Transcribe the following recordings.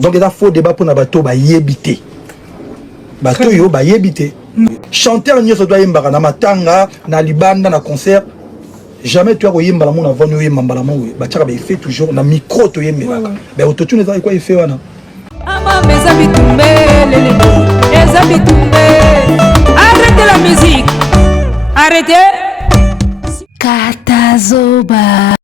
Donc il y a faux débat pour nabato ba yebité. Bato yo ba yebité. Chanteur n'y se doit yembara na matanga na libanda na concert. Jamais tu as yembala mon avant yo yembala mon ba tchaka ba fait toujours na micro to yembela. Ben autotune ça quoi il fait wana. Ama mes amis tombés les amis tombés. Arrêtez la musique. Arrêtez. Katazoba.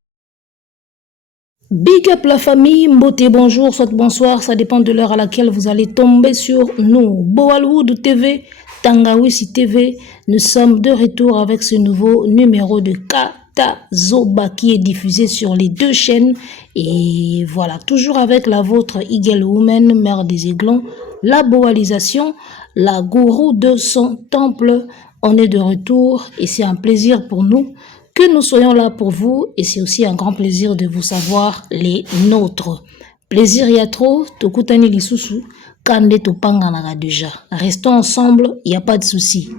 Big up la famille, Mbote, bonjour, soit bonsoir, ça dépend de l'heure à laquelle vous allez tomber sur nous. Boalwood TV, Tangawisi TV, nous sommes de retour avec ce nouveau numéro de Katazoba qui est diffusé sur les deux chaînes. Et voilà, toujours avec la vôtre Eagle Woman, mère des aiglons, la boalisation, la gourou de son temple. On est de retour et c'est un plaisir pour nous que nous soyons là pour vous et c'est aussi un grand plaisir de vous savoir les nôtres. Plaisir y a trop, tokutani lisusu, kande topangana déjà. Restons ensemble, il n'y a pas de souci.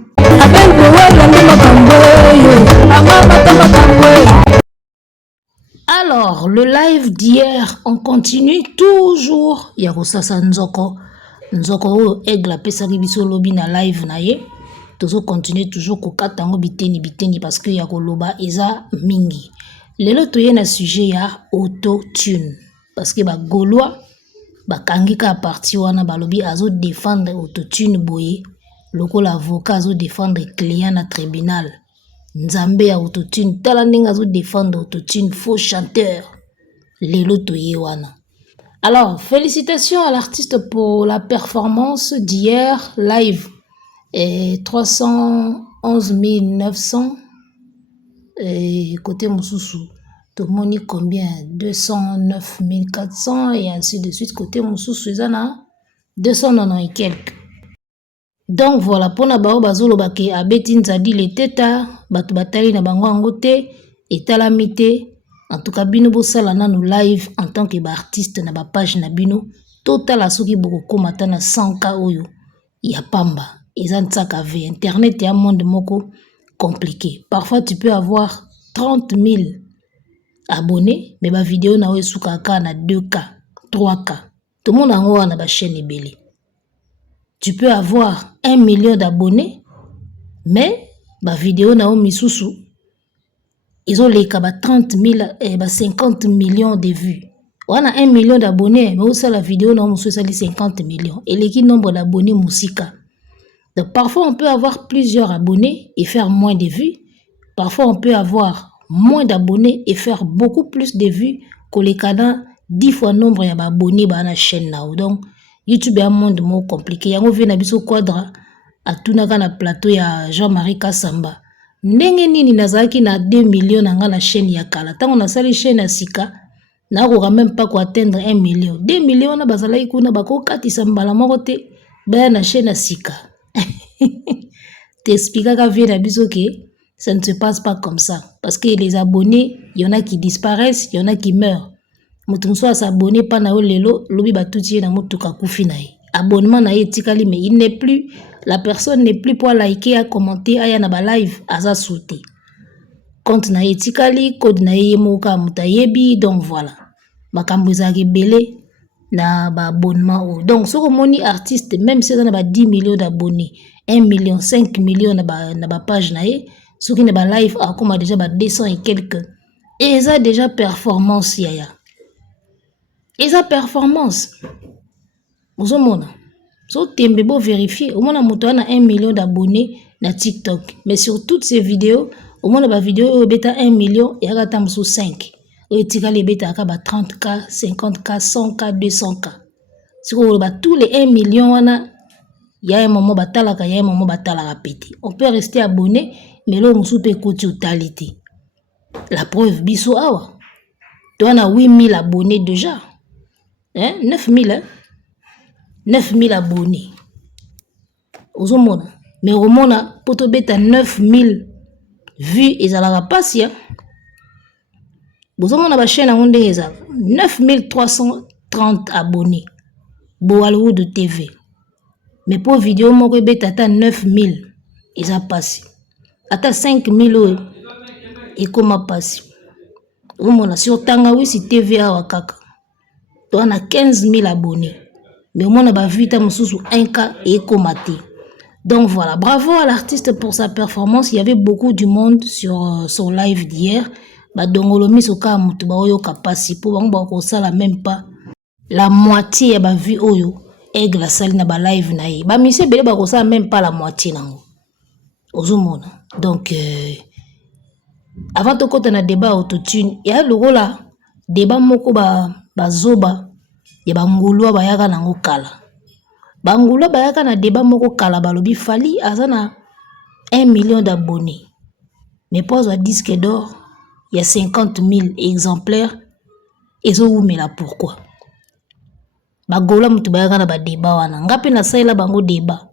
Alors, le live d'hier, on continue toujours. Yarosasa Nzoko. Nzoko Egla Pesari Biso Lobi na live na ye. Toujours continuer toujours kokatango biteni parce que ya koloba eza mingi. Lelo toye na sujet ya auto-tune parce que ba Gaulois ba kangika parti wana balobi azo défendre auto-tune boye lokola avocat azo défendre client na tribunal. Nzambe ya auto-tune tala ndinga azo défendre auto-tune faux chanteur. Lelo toye wana. Alors, félicitations à l'artiste pour la performance d'hier live. Et 311 900 et côté Moussoussou tout le monde combien 209 400 et ainsi de suite côté Moussoussou ils en a 290 et quelques. Donc voilà pour na bao bazolo bake abeti nzadi le teta batu batali na bango angote et talamite en tout cas bino bosala na nous live en tant que artiste na ba page na bino total asoki boko komata na 100k oyo ya pamba. Ils ont ça qu'avec Internet et un monde moko compliqué. Parfois, tu peux avoir 30 000 abonnés, mais ma vidéo na we soukaka na 2K, 3K. Tout le monde en haut na ba chaîne ebele. Tu peux avoir 1 million d'abonnés, mais ma vidéo na we misusu, ils ont les 30 000 et 50 millions de vues. On a 1 million d'abonnés, mais aussi la vidéo na we misusu 50 millions. Et l'équipe nombre d'abonnés musika. Donc, parfois, on peut avoir plusieurs abonnés et faire moins de vues. Parfois, on peut avoir moins d'abonnés et faire beaucoup plus de vues que les canaux 10 fois nombre d'abonnés dans la chaîne. Donc, YouTube est un monde moins compliqué. Il y a un biso quadra à tout na plateau ya Jean-Marie Kassamba. Ndenge nini nazaki na 2 millions na la chaîne ya kala. Tant on a sali chaîne ya sika, na ko même pas ko atteindre 1 million. 2 millions na bazalaki kuna bako katisa mbala moko te ba na chaîne ya sika. T'expliques à que ça ne se passe pas comme ça. Parce que les abonnés, il y en a qui disparaissent, il y en a qui meurent. Moutoumso s'abonner pas na lelo, lobi batuti na mutuka kufinaï. Abonnement na etikali, mais il n'est plus, la personne n'est plus pour liker, à commenter, à yana ba live, à sa sauter. Compte na etikali, code na yemoka mutayebi, donc voilà. Makambuzagi belé. Na ba abonnement. Donc, ce que artiste, même si on a 10 millions d'abonnés, 1 million, 5 millions na ba page na ye, ce qui n'est pas live, comme déjà 200 et quelques. Et ça déjà performance yaya. Et ça performance. Vous avez so tembe beau vérifier. Au moins on a 1 million d'abonnés na TikTok. Mais sur toutes ces vidéos, au moins la vidéo bêta 1 million et à tam sur 5. Et tu les bêta à 30K, 50K, 100K, 200K. Si vous avez tous les 1 million, il y a un moment batalaka, il y a un moment batalaka pété. On peut rester abonné, mais là on peut écouter totalité. La preuve, biso awa. Tu as 8000 abonnés déjà. Hein? 9000, hein? 9000 abonnés. Ozomona. Mais au monde, pour te bêta 9000 vues, et ça n'a pas si, hein? Vous avez une chaîne à 9330 abonnés. Boalwood TV. Mais pour vidéo, moi, je à 9000. Ils ont passé. À 5000 et comment passer. Vous avez sur Tangawisi TV à Wakaka. Tu as 15 000 abonnés. mais au moins on a vu ta mususu un cas et commaté. Donc voilà, bravo à l'artiste pour sa performance. Il y avait beaucoup du monde sur son live d'hier. Bah dongolomi soka mutu ba oyo kapasi po bango ba ça la même pas la moitié ba vu oyo aigle sali na ba live na ye. Ba mise bele ba ça même pas la moitié nango. Ozomona. Donc avant de côté na débat autotune, il y a le rôle là débat moko ba zoba ya ba ngulwa ba yaka nango kala. Bangula bayaka na débat moko kala balobi Fally azana 1 million d'abonnés. Mais pose un disque d'or, il y a 50 000 exemplaires. Et ça mais là pourquoi? Bagola mutu bayaka na ba débat wana. Ngapi na saila bango débat.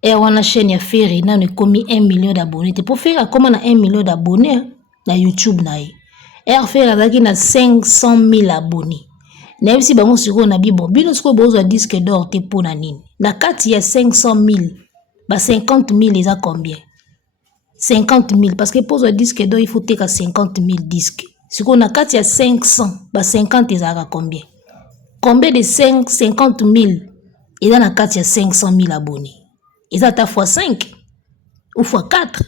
Et wana chaîne ya Ferry na ne komi 1 million d'abonnés. Te pour faire comment na 1 million d'abonnés na YouTube na ye. Et Ferry azaki na 500 000 abonnés. Même si bango siko na bibo bino siko bozo disque d'or te pona nini na kati ya 500 000 ba 50 000 les a combien 50 000 parce que pour un disque d'or il faut te ka 50 000 disques siko na kati ya 500 ba 50 les a combien de 50 000 et dans la kati ya 500 000 abonnés ils a ta fois 5 ou fois 4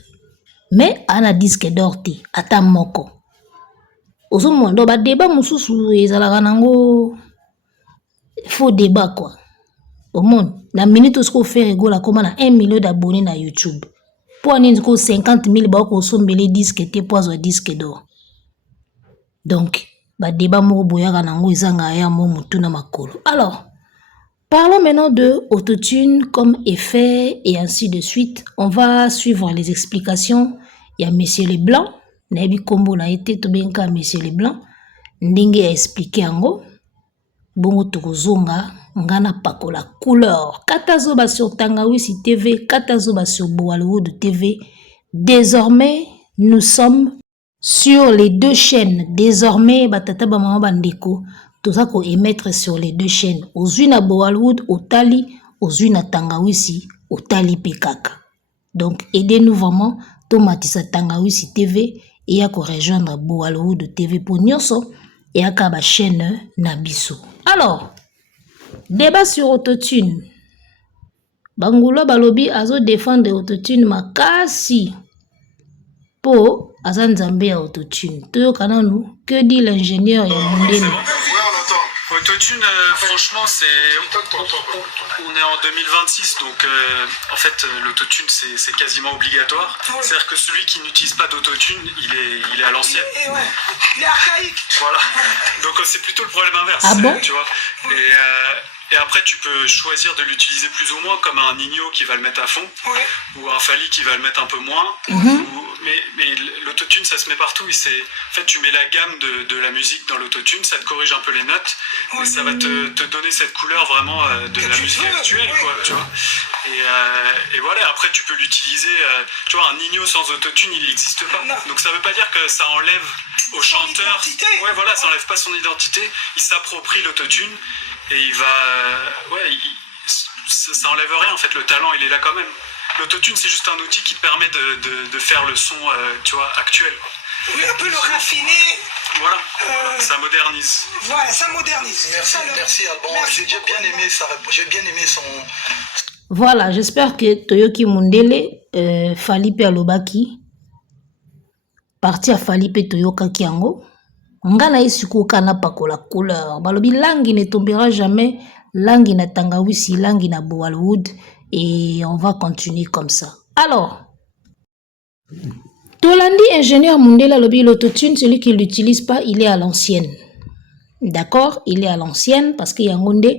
mais ana disque d'or te ata moko Ozomondo ba débat mususu ezalaka nango faux débat quoi. Au monde, la minute où ce qu'on fait rigoler comme on a 1 million d'abonnés na YouTube. Pour un 50 000 ba ko sombele disque te poids un disque d'or. Donc, ba débat moko boyaka nango ezanga ya mo mutu na makolo. Alors, parlons maintenant de autotune comme effet et ainsi de suite. On va suivre les explications. Il y a Monsieur Leblanc. Nabi kombo na été to benka Monsieur Leblanc ndenge a expliqué ango bongo tokozonga ngana pakola couleur katazoba sur Tangawisi TV katazoba sur Bollywood TV. Désormais nous sommes sur les deux chaînes. Désormais batata ba mama bandeko toza ko émettre sur les deux chaînes ozuna Bollywood otali ozuna Tangawisi otali pekaka. Donc aidez-nous vraiment tomatisa Tangawisi TV et à rejoindre Bollywood TV pour nyonso et à kaba chaîne Nabiso. Alors, débat sur autotune. Bangula balobi azo défendre autotune makasi po azanzambe ya autotune. Toyo kananu, que dit l'ingénieur ya Mundele? Autotune, franchement, on est en 2026, donc en fait, l'autotune, c'est quasiment obligatoire. C'est-à-dire que celui qui n'utilise pas d'autotune, il est à l'ancienne. Il est archaïque. Voilà. Donc c'est plutôt le problème inverse. Ah bon? Tu vois. Et après, tu peux choisir de l'utiliser plus ou moins, comme un Nino qui va le mettre à fond, ou un Fally qui va le mettre un peu moins. Mais l'autotune, ça se met partout. En fait, tu mets la gamme de la musique dans l'autotune, ça te corrige un peu les notes, et ça va te donner cette couleur vraiment de la musique actuelle, quoi, tu vois. Et voilà, après, tu peux l'utiliser. Tu vois, un Nino sans autotune, il n'existe pas. Non. Donc ça veut pas dire que ça enlève au chanteur. Identité. Ouais, voilà, ça enlève pas son identité. Il s'approprie l'autotune. Et il va... ça enlève rien, en fait, le talent, il est là quand même. L'autotune, c'est juste un outil qui te permet de faire le son, tu vois, actuel. Oui, un peu le raffiner. Voilà, ça modernise. Voilà, ça modernise. Merci Alban. J'ai bien aimé son... Voilà, j'espère que Toyoki Mundele, Fally pe alobaki, parti à Fally pe Toyoka Kiango. Ngana isuku kana pakola couleur. Balobi langue ne tombera jamais. Langue na Tangawisi, langue na Bollywood. Et on va continuer comme ça. Alors, Tolandi ingénieur Mundela lobi l'autotune, celui qui l'utilise pas, il est à l'ancienne. D'accord? Il est à l'ancienne parce que Yangonde,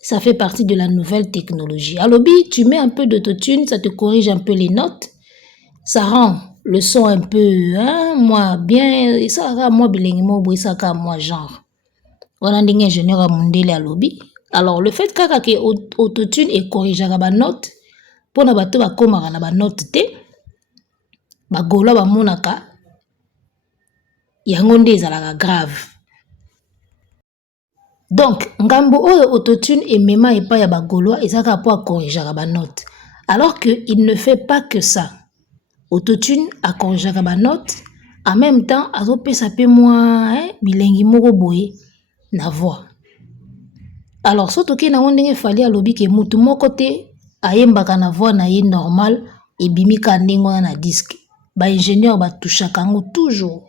ça fait partie de la nouvelle technologie. Alobi, tu mets un peu d'autotune, ça te corrige un peu les notes. Ça rend le son un peu, hein, moi, bien, ça va moi bilinguement, ça va moi genre. On a un ingénieur à Mundele à lobby. Alors, le fait que autotune et corrige la note, pour na bato ba koma na ba note te, ba gola ba monaka, yango nde ezalaka grave. Donc, ngambo oyo autotune et mema et pas ya ba goloa ezaka pour corriger la note. Alors que il ne fait pas que ça. Autotune a corrigé la note, en même temps, azo pesa pe moins bilingi moko boye na voix. Alors soto ke na ndenge fali alobi ke mutu moko te ayembaka na voix na ye normal ebimika ndenge wana na disque ba ingénieur batushaka yango toujours.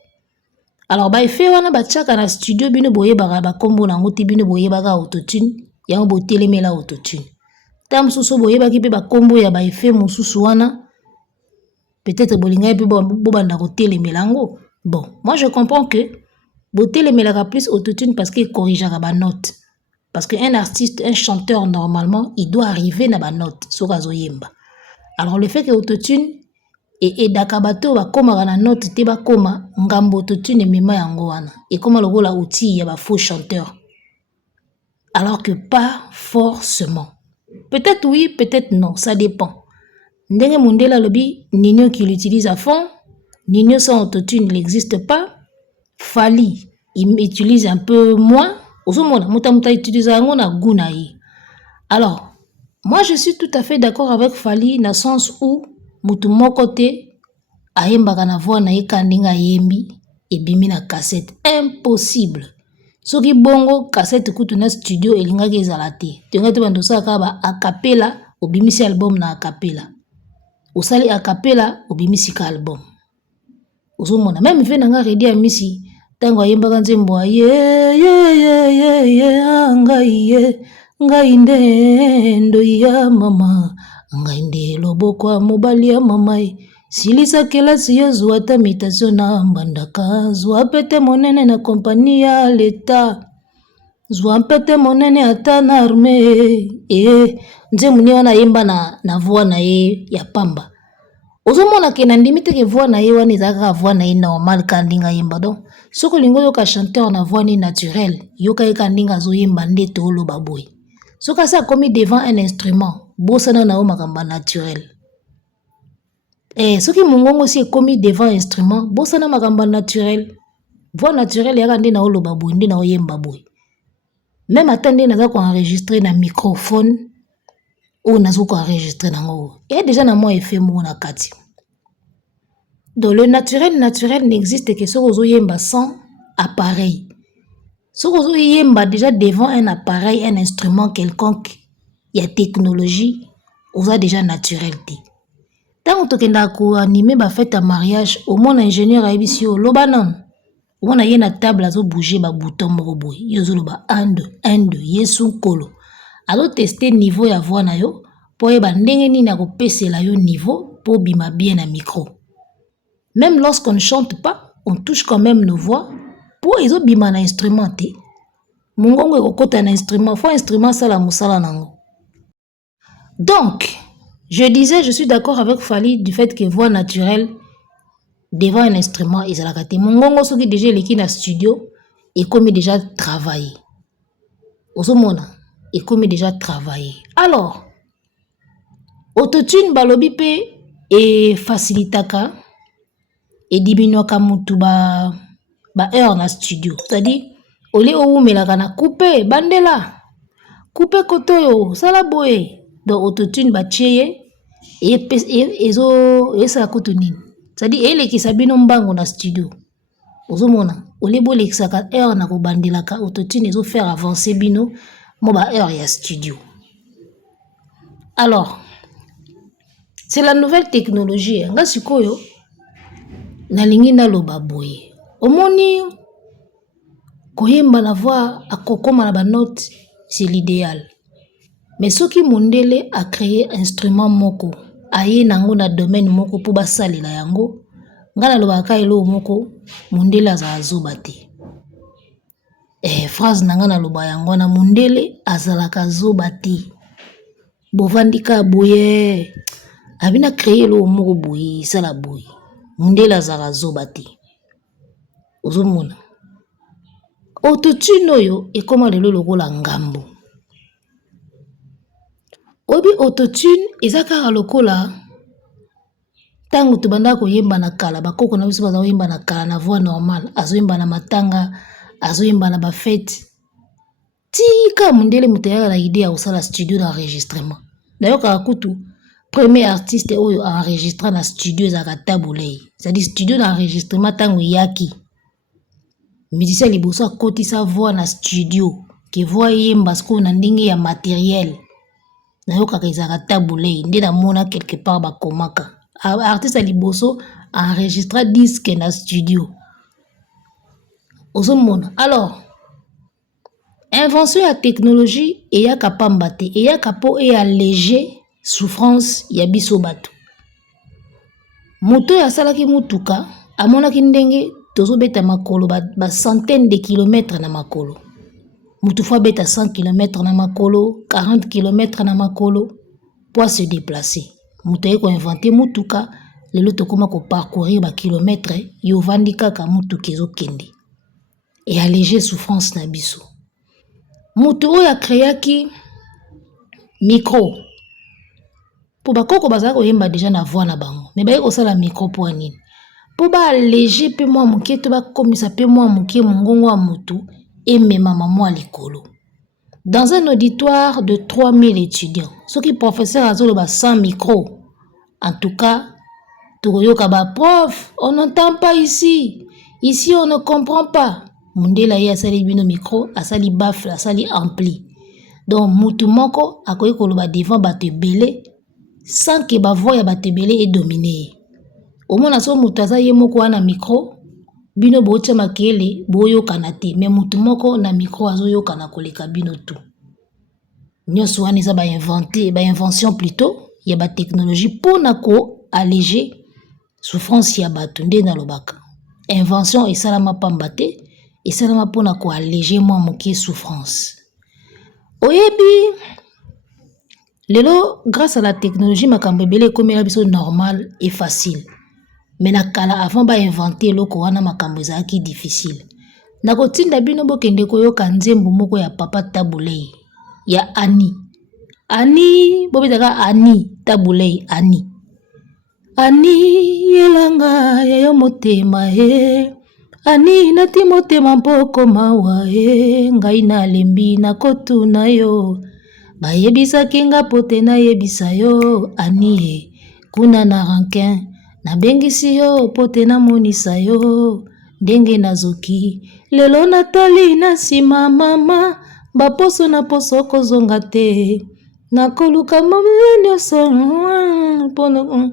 Alors ba effet wana batiaka na studio bino boyebaka bakombo nango te bino boyebaka autotune yango botelemela autotune. Ta mosusu boyebaki mpe bakombo ya ba effet mosusu wana peut-être bolingai mpe bobanda kotelemela yango. Bon, moi je comprends que botelemela plus autotune parce qu'il corrigeaka ba note. Parce qu'un artiste, un chanteur normalement, il doit arriver na ba note sokazo yemba. Alors le fait que autotune et dakabato ba koma na note te ba koma ngambo autotune mema yango wana. Et comme lokola outil ya ba faux chanteur. Alors que pas forcément. Peut-être oui, peut-être non, ça dépend. Ndenge Mundela lobi Nino qui l'utilise à fond, Nino sans autotune il n'existe pas. Fali, il utilise un peu moins. Alors, moi je suis tout à fait d'accord avec Fali dans le sens où mutu moko te ayembaka na voix na ye kandinga yembi ebimi na cassette. Impossible. Soki bongo cassette kutu na studio elingaki ezala te. Tenga te bando saka ba a cappella obimisi album na a cappella. Osali a cappella obimisi ka album. Ozomona même fait nanga redi a misi tango ayembaka nzembo ngai nde ndo ya mama ngai nde loboko ya mobali ya mama silisa kelasi yo zwa ata mitation na mbandaka zwa pete monene na kompani ya leta zwa pete monene ata na arme nzembo ni wana yemba na voix na ye ya pamba ozomona ke na ndimi te ke voix na ye wana ezalaka voix na ye normal kandinga yemba donc soko lingo yoka chanteur na voix ni naturelle yoka ye kandinga zo yemba nde to oloba boy soka sa komi devant un instrument bosana na o makamba naturel soki mongongo si komi devant instrument bosana makamba naturel voix naturelle yaka nde na oloba boy nde na oyemba boy même ata nde naza ko enregistrer na microphone ou nazo ko enregistrer nango et déjà na moi effet mo na kati. Donc le naturel n'existe que sur ozo yemba sans appareil. Sur ozo yemba déjà devant un appareil, un instrument quelconque, il y a technologie, ozo déjà naturel te. Tant que tu ko animer ba fête à mariage, au moins ingénieur a ebisi o loba non. On a yena table azo bouger ba bouton moko boy. Yozo loba 1 2 yesu kolo. Alo tester niveau ya voix na yo po yeba ndenge nini na ko pesela yo niveau po bima bien na micro. Même lorsqu'on ne chante pas, on touche quand même nos voix pour ils ont bima na instrument te. Mungongo eko kota na instrument, faut instrument sala musala nango. Donc, je disais, je suis d'accord avec Fali du fait que voix naturelle devant un instrument ezalaka te. Mungongo soki déjà leki na studio et comme déjà travaillé. Ozomona et comme déjà travaillé. Alors, autotune balobi pe et facilitaka et diminuaka mutu ba heure na studio. C'est-à-dire, ole oumelaka na couper bandela. Couper kotoyo, sala boye. Donc autotune ba tieye et ezo esa kotonini. C'est-à-dire ele ki sabino mbango na studio. Ozomona, ole bo lekisaka heure na ko bandelaka autotune ezo faire avancer bino mo ba heure ya studio. Alors, c'est la nouvelle technologie. Nga sikoyo nalingi naloba boye. Omoni koyemba na voix akokoma na ba note, c'est l'idéal. Mais soki Mundele a créé instrument moko, aye nango na domaine moko po basalela yango, nga nalobaka elo moko Mundele azazoba te. Phrase nanga naloba yango na Mundele azalaka zoba te. Bovandika boye. Abina créé lo moko boye, sala boye. Mundele azalaka zoba te. Ozomona. Autotune oyo ekoma lelo lokola ngambo. Obi autotune ezaka lokola tango tubanda ko yemba na kala bakoko na biso baza yemba na kala na voix normale azoyemba na matanga azoyemba na ba fête tika Mundele mutaya na idée ya osala studio d'enregistrement nayoka kutu premier artiste oyo enregistré na studio za katabulei c'est-à-dire studio d'enregistrement tango yaki musicien liboso akoti sa voix na studio qui voit yemba sko na ndenge ya matériel na yoka ezaka tabulei nde na mona quelque part ba komaka artiste à liboso enregistra disque na studio ozomona. Alors invention ya technologie eyaka pamba te eyaka po alléger souffrance ya biso bato. Moto ya salaki mutuka amonaki ndenge tozobeta makolo ba centaine de kilomètres na makolo. Mutu fois beta 100 km na makolo, 40 km na makolo pour se déplacer. Mutu ko inventer mutuka lelo tokoma ko parcourir ba kilomètres yo vandi kaka mutuka ezokende. Et alléger souffrance na biso. Mutu oya créaki micro. Pour bakoko bazala ko yemba déjà na voix na bango. Mais baye ko sala micro pour nini? Pour ba alléger pe moi muke to ba komisa pe moi muke mongongo wa mutu et même maman likolo. Dans un auditoire de 3000 étudiants, ceux qui professeurs azolo ba 100 micros. En tout cas, toyoka ba prof, on n'entend pas ici. Ici on ne comprend pas. Mundela ya sali bino micro, asali baffle, asali ampli. Donc mutu moko akoyi koloba devant ba te belé sans que ba voix ya ba te belé est dominée. Au moins so mutu azaye moko wana micro, bino bocha makele boyo kanate, mais mutu moko na micro azoyo kana koleka bino tout. Nyoso wana eza ba invention plutôt, ya ba technologie pour nako alléger souffrance ya bato nde na lobaka. Invention esalama pamba te, esalama pour nako alléger moi moki souffrance. Oyebi lelo grâce à la technologie makambo ebele komela biso normal et facile. Mais na kala avant ba inventer loko wana makambo ezaki difficile. Nako tinda bino bokende koyoka nzembo moko ya papa Tabulei ya Ani. Ani bobetaka Ani Tabulei Ani. Ani yelanga ya yo motema he. Ani nati motema mpoko mawa he. Ngai na lembi na kotu na yo. Bayebisa kinga pote na yebisa yo. Ani he. Kuna na rankin. Na bengisi yo pote na monisa yo. Ndenge na zoki. Lelo natali na sima mama. Baposo na poso kozonga te. Nakoluka mama nyoso. Pono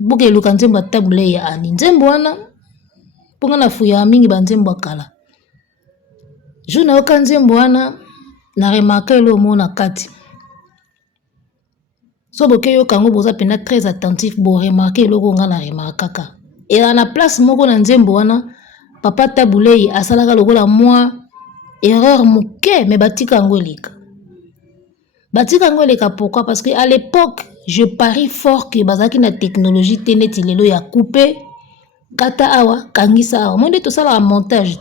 buke luka nzembo Tabulei ya Ani. Nzembo wana ponga na fuya mingi ba nzembo kala. Juna oka nzembo wana na remarqué lo mona kati. So boke yo kango boza pena très attentif bo remarquer lo nga na remarkaka. Et na place moko na nzembo wana papa Tabulei asalaka lokola moi erreur muke me batika ngoleka. Batika ngoleka pourquoi? Parce que à l'époque je parie fort que bazaki na technologie teneti lelo ya couper kata awa kangisa awa. Monde to sala montage.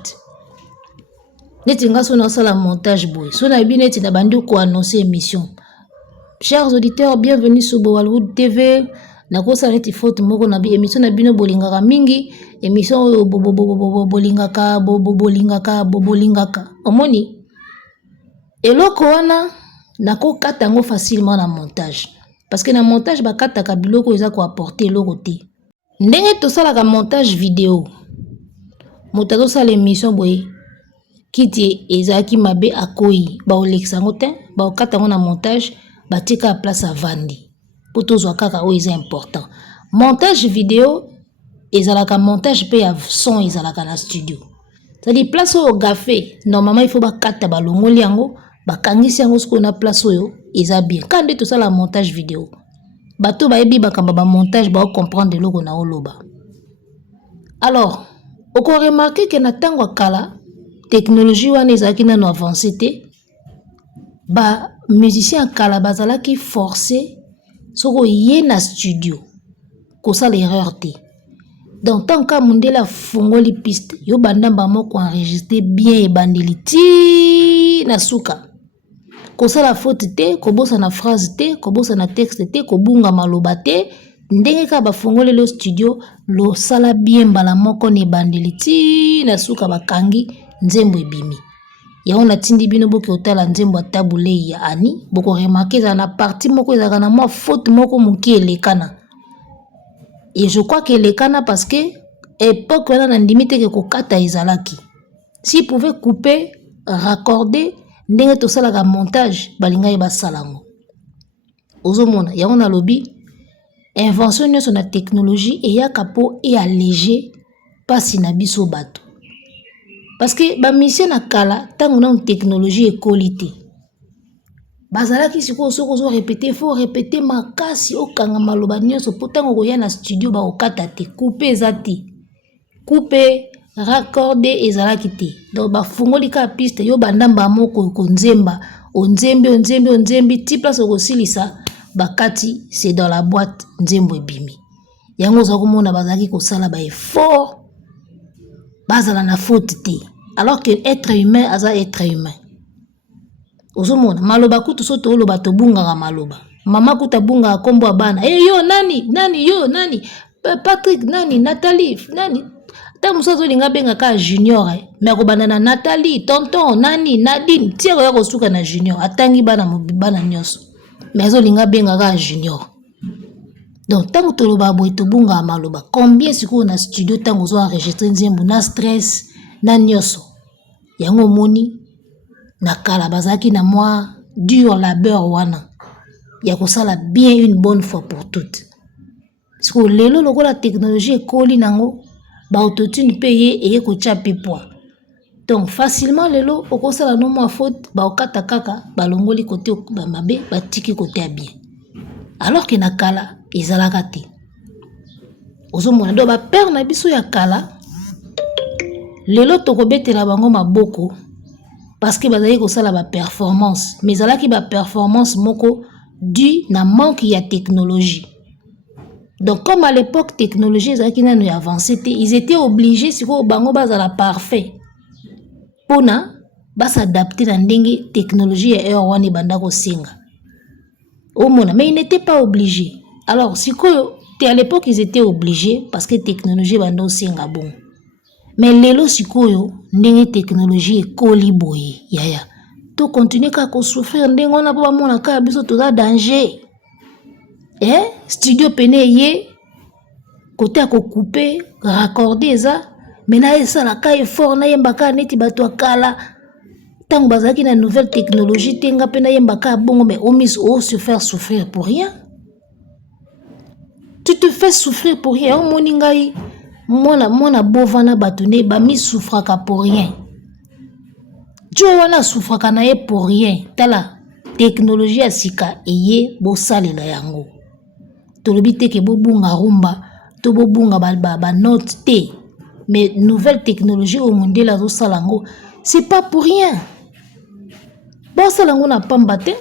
Neti nga sona sala montage boy. Sona bineti na bandi ko annoncer émission. Chers auditeurs, bienvenue sur Bowalwood TV. Nakosa neti faute moko na bi émission na bino bolingaka mingi, émission bolingaka bolingaka. Omoni eloko wana nako kata ngo facilement na montage. Parce que na montage ba kata ka biloko eza ko apporter eloko te. Ndenge to sala ka montage vidéo. Motazo sala émission boy kiti ezaki mabe akoyi ba olekisa ngote ba kata ngo na montage batika place à vandi. Pour tous kaka o est important. Montage vidéo ezalaka montage pe ya son ezalaka na studio. C'est-à-dire place au café normalement il faut ba kata ba longoli yango ba kangisi yango ce qu'on a place oyo eza bien. Quand tout ça la montage vidéo bato ba ebi ba kamba ba montage ba comprendre de logo na oloba. Alors oko remarquer que na tango kala technologie wana ezalaki na no avancé te ba musicien kala bazala ki forcé soko yé na studio ko ça l'erreur te. Donc tant que mundela fongoli piste yo banda ba moko enregistrer bien e bandeli ti na suka ko ça la faute te ko bosa na phrase te ko bosa na texte te ko bunga maloba te ndenge ka ba fongoli le studio lo sala bien bala moko ne bandeli ti na suka bakangi nzembo ebimi. Ya on a tindi bino boki otala nzembo Tabulei ya Ani boko remarquer za na partie moko ezaka na moi faute moko muki elekana. Et je crois que elekana parce que époque wana na limite ke kokata ezalaki. Si pouvait couper, raccorder, ndenge tosalaka montage balinga yeba salango ozomona yango na lobi invention nyonso na technologie eyaka po e alléger pasi na biso bato parce que ba mission na kala tango na technologie ekoli te bazalaki sikoyo soki ozo répéter faut répéter makasi okanga maloba nyonso po tango koya na studio bakokata te coupe eza te coupe raccordé ezalaki te donc bafungoli ka piste yo bandamba moko konzemba onzembi ti place okosilisa bakati c'est dans la boîte nzembo ebimi yango oza komona bazalaki kosala ba effort bazala na faute te alors que être humain aza être humain ozomona maloba kutu so toloba tobungaka maloba mama kuta bunga kombo bana yo nani Patrick nani Nathalie nani ta musazo linga benga ka junior mais ko banana Nathalie tonton nani Nadine tiero ya kosuka na junior atangi bana mobibana nyonso mais zo linga benga ka junior donc tango toloba boy tobunga maloba combien siko na studio tango zo enregistrer nzembo na stress na nyonso yango moni na kala bazaki na moi dur labeur wana ya kosala bien une bonne fois pour toutes parce que lelo lokola technologie ekoli nango ba autotune paye et kocha pipwa donc facilement lelo okosala no mo faute ba okata kaka balongoli côté ba mabe batiki côté ya bien alors que na kala ezalaka te ozomona do ba père na biso ya kala lelo tokobetela bango maboko parce que bazali kosala ba performance mais ezalaki ba performance moko dû na manque ya technologie. Donc comme à l'époque technologie ezalaki nanu avancé te, ils étaient obligés siko bango bazala parfait pona s'adapter na ndenge technologie ya heure wana banda ko singa omona, mais ils n'étaient pas obligés. Alors siko à l'époque ils étaient obligés parce que technologie banda ko singa bon. Mais lelo sikoyo ndenge technologie ekoli boye yaya to continuer ka ko souffrir ndenge on a pas mona ka biso to da danger studio pene ye côté à couper raccorder ça mais na esa la ka effort na yemba ka neti bato akala tango bazaki na nouvelle technologie tenga pena yemba ka bongo mais omis o se faire souffrir pour rien. Tu te fais souffrir pour rien o moningai. Mona bovana batune ba mi souffraka pour rien. Jo wana souffraka na ye pour rien. Tala technologie asika eye bo salela yango. Tolobi te ke bo bunga rumba, to bo bunga ba note te. Mais nouvelle technologie au monde la zo salango, c'est pas pour rien. Bo salango na pamba te.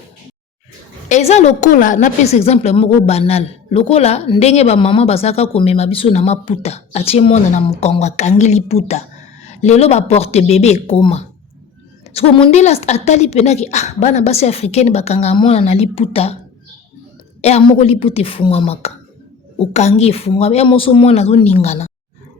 Eza lokola na pesa exemple moko banal lokola ndenge ba mama basaka komema biso na maputa atie mona na mukongo kangili puta lelo ba porte bébé koma siko mondela atali penaki bana basi africaine bakanga mona na liputa amoko liputa fungwa maka ukangi fungwa ya moso mona zo ningana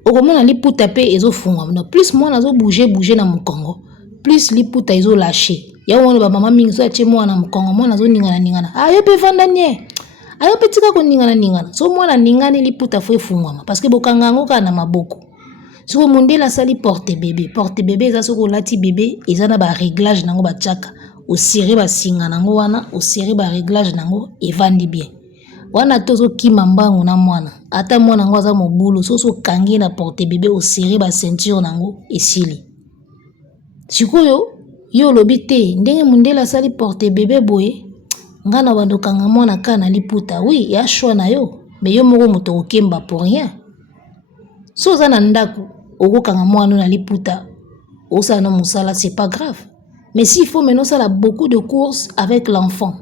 okomona liputa pe ezo fungwa na plus mona zo bouger na mukongo plus liputa ezo lâcher ya wona ba mama mingi so atie mwana mukongo mwana zo ningana ayo pe vanda nye ayo pe tika ko ningana so mwana ningani liputa fo efungwama parce que bokanga ngo kana maboko siko mondela sali porte bébé za soko lati bébé ezana ba réglage nango ba tchaka o serré ba singa nango wana o serré ba réglage nango evandi bien wana tozo kima mbango na mwana ata mwana ngo za mobulu so kangi na porte bébé o serré ba ceinture nango esili sikoyo yo lobite ndenge mundela sali porte bébé boye ngana bandokanga mwana kana liputa oui ya choix na yo mais yo moko moto okemba pour rien so za na ndako okokanga mwana na liputa osa na musala c'est pas grave mais s'il faut maintenant ça beaucoup de courses avec l'enfant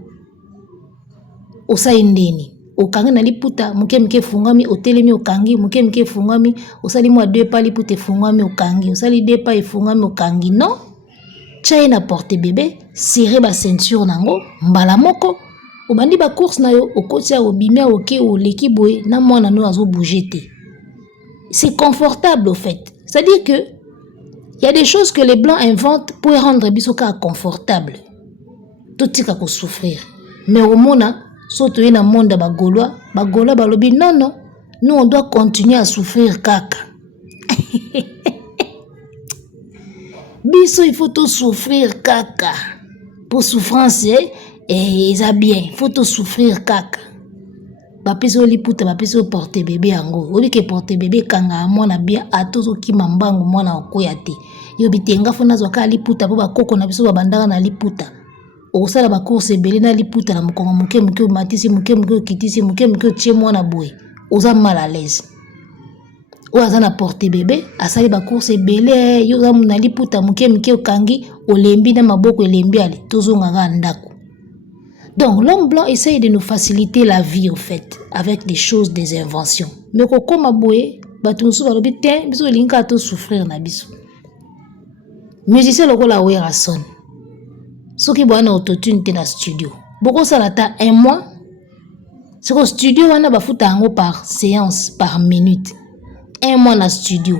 osa indeni okangi na liputa muke fungami otelemi okangi muke fungami osali mwa deux pas liputa fungami okangi osali deux pas fungami okangi non tchaye na porte bébé serré ba ceinture nango mbala moko obandi ba course na yo okotia obimia oke oleki boye na mwana no azo bouger te. C'est confortable au fait. C'est-à-dire que il y a des choses que les blancs inventent pour rendre bisoka confortable. Tout tika ko souffrir. Mais au mona soto na monde ba gaulois balobi non nous on doit continuer à souffrir kaka. Biso il faut tout souffrir kaka. pour souffrance et ça bien faut te souffrir kaka bapeso liputa bapeso porter bébé yango obi ke porter bébé kanga mwana bien atozo kima mbangu mwana okoya te yo bitenga fona zoka liputa po bakoko na biso babandaka na liputa okosala bacourse ebele na liputa na mokongo moke moke omatisi moke moke okitisi moke moke otie mwana boye oza mal à l'aise oyo aza na porter bébé asali bacourse ebele yo oza na liputa moke moke okangi olembi na maboko elembi ale tozongaka ndako. Donc, l'homme blanc essaye de nous faciliter la vie, au fait, avec des choses, des inventions. Mais comme aboué, batunsu balobi te, biso linka to souffrir na biso. Musicien lokola wera son. Soki bwana autotune te na studio. Boko salata un mois. C'est qu'au studio wana bafuta yango par séance, par minute. Un mois na studio.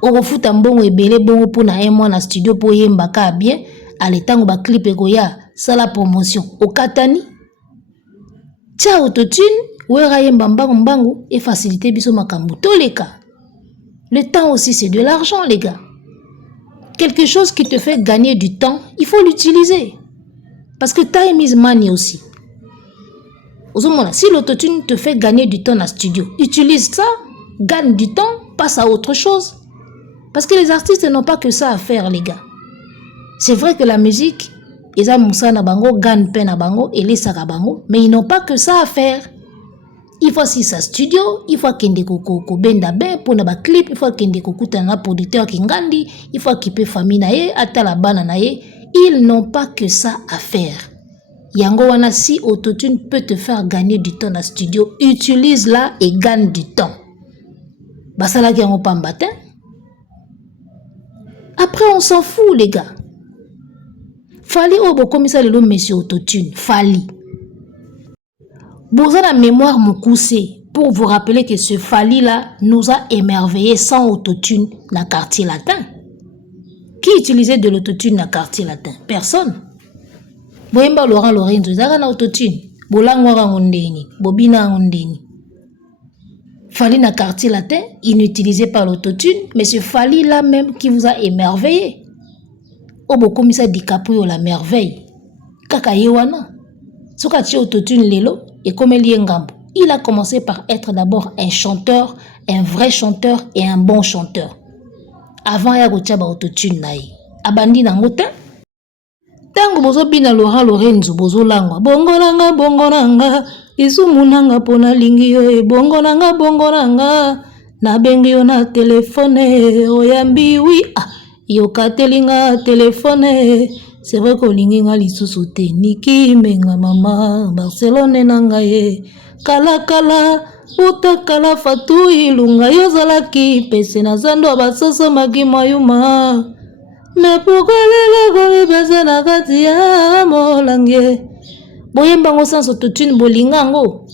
Okofuta mbongo ebele bongo pona un mois na studio po yemba ka bien. Ale tango ba clip ekoya sala promotion okatani tia autotune wera yemba mbangu et faciliter biso makambo toleka. Le temps aussi c'est de l'argent les gars. Quelque chose qui te fait gagner du temps, il faut l'utiliser. Parce que time is money aussi. Si l'autotune te fait gagner du temps dans le studio, utilise ça, gagne du temps, passe à autre chose. Parce que les artistes n'ont pas que ça à faire les gars. C'est vrai que la musique, ils ont moussa na bango, gagne peine na bango, et les saka bango, mais ils n'ont pas que ça à faire. Il faut si sa studio, il faut qu'il y ait des benda ben pour na ba clip, il faut qu'il y ait des producteurs qui ngandi, il faut qu'il y ait famille nae, ata la bana nae. Ils n'ont pas que ça à faire. Yango wana si autotune peut te faire gagner du temps dans le studio, utilise-la et gagne du temps. Basala ki yango pambata. Après on s'en fout les gars. Fali obo komisa lelo monsieur autotune, Fali. Vous avez la mémoire moukousé pour vous rappeler que ce Fali là nous a émerveillés sans autotune dans le quartier latin. Qui utilisait de l'autotune dans le quartier latin? Personne. Boyemba Laurent Lorenzo, ils ont autotune. Bolangwara ngondeni, Bobina ngondeni. Fali dans le quartier latin, il n'utilisait pas l'autotune, mais ce Fali là même qui vous a émerveillé. Obo komisa DiCaprio la merveille. Kaka yewana. Soka ti autotune lelo et comme ngambo. Il a commencé par être d'abord un chanteur, un vrai chanteur et un bon chanteur. Avant ya gotia ba autotune nae. Abandi na ngota. Tango bozo bina Laurent Lorenzo bozo langwa. Bongo nanga. Isumu nanga pona lingi yo e bongo nanga. Na bengi yo na telefone oyambi wi. Yoka telinga telefone. C'est vrai que linginga lisusu te niki menga mama Barcelone nanga ye kala utakala fatu ilunga yozalaki pese na zando basasa magi mayuma me pokolela gomi pese na kati ya molange boyemba ngo sans autotune bolingango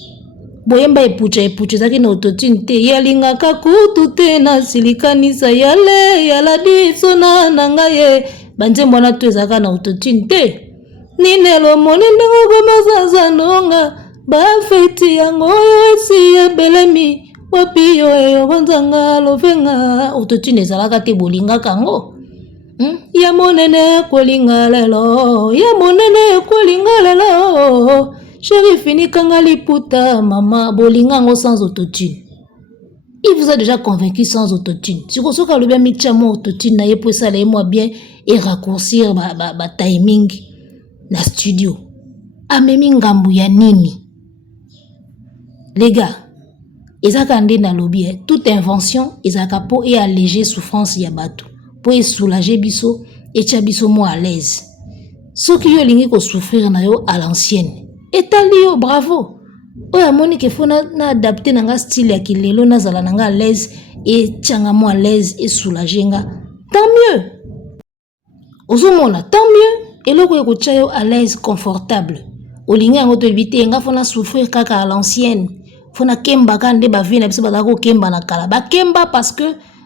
boyemba epucha zaki na autotune te yalinga kakutu te na silikanisa yale yaladiso na nanga ye banje mwana tu ezaka na autotune te ninelo monende ngoma zanonga ba feti yango esi ebelemi wapi yo eyo banzanga lovenga autotune ezalaka te bolinga kango ya monene kolinga lelo chéri fini kanga liputa mama bolinga ngo sans autotune. Il vous a déjà convaincu sans autotune. Si vous avez le bien mis autotune, vous pouvez ça moi bien et raccourcir ma timing na studio. Amemi ngambu ya nini. Les gars, ezakande na lobby, toute invention ezaka po et alléger souffrance ya bato, po et soulager biso et tia biso mo à l'aise. Ceux qui yo lingi ko souffrir na yo à l'ancienne. Et talio bravo. Oya moni ke fona na adapter nanga style ya kilelo na zala nanga à l'aise et tianga mo à l'aise et soulager nga. Tant mieux. Ozomona tant mieux. Et loko yeko tia yo à l'aise confortable. Olinga ngo to libité nga fona souffrir kaka à l'ancienne. Fona kemba kande ba vie na biso ba ko kemba na kala. Ba kemba parce que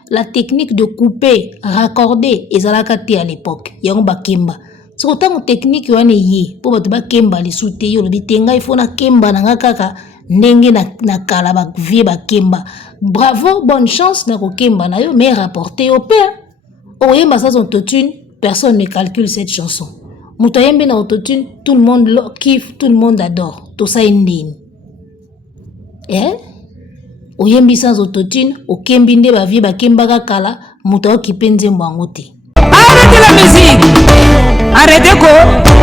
la technique de couper, raccorder ezalaka te à l'époque. Yango ba kemba. C'est autant de technique wane yi po bato ba kemba li soute yo lobi tenga il faut na kemba na kaka ndenge na kala ba vie ba kemba. Bravo, bonne chance na ko kemba na yo mais rapporter au père. Oyemba ça son autotune, personne ne calcule cette chanson. Moto ayembi na autotune, tout le monde kiffe, tout le monde adore. Tout ça indine. Eh? Oyembi sans autotune, okembi nde ba vie ba kembaka kala, moto okipe nzembo yango te. Arrêtez la musique. Arrêtez quoi?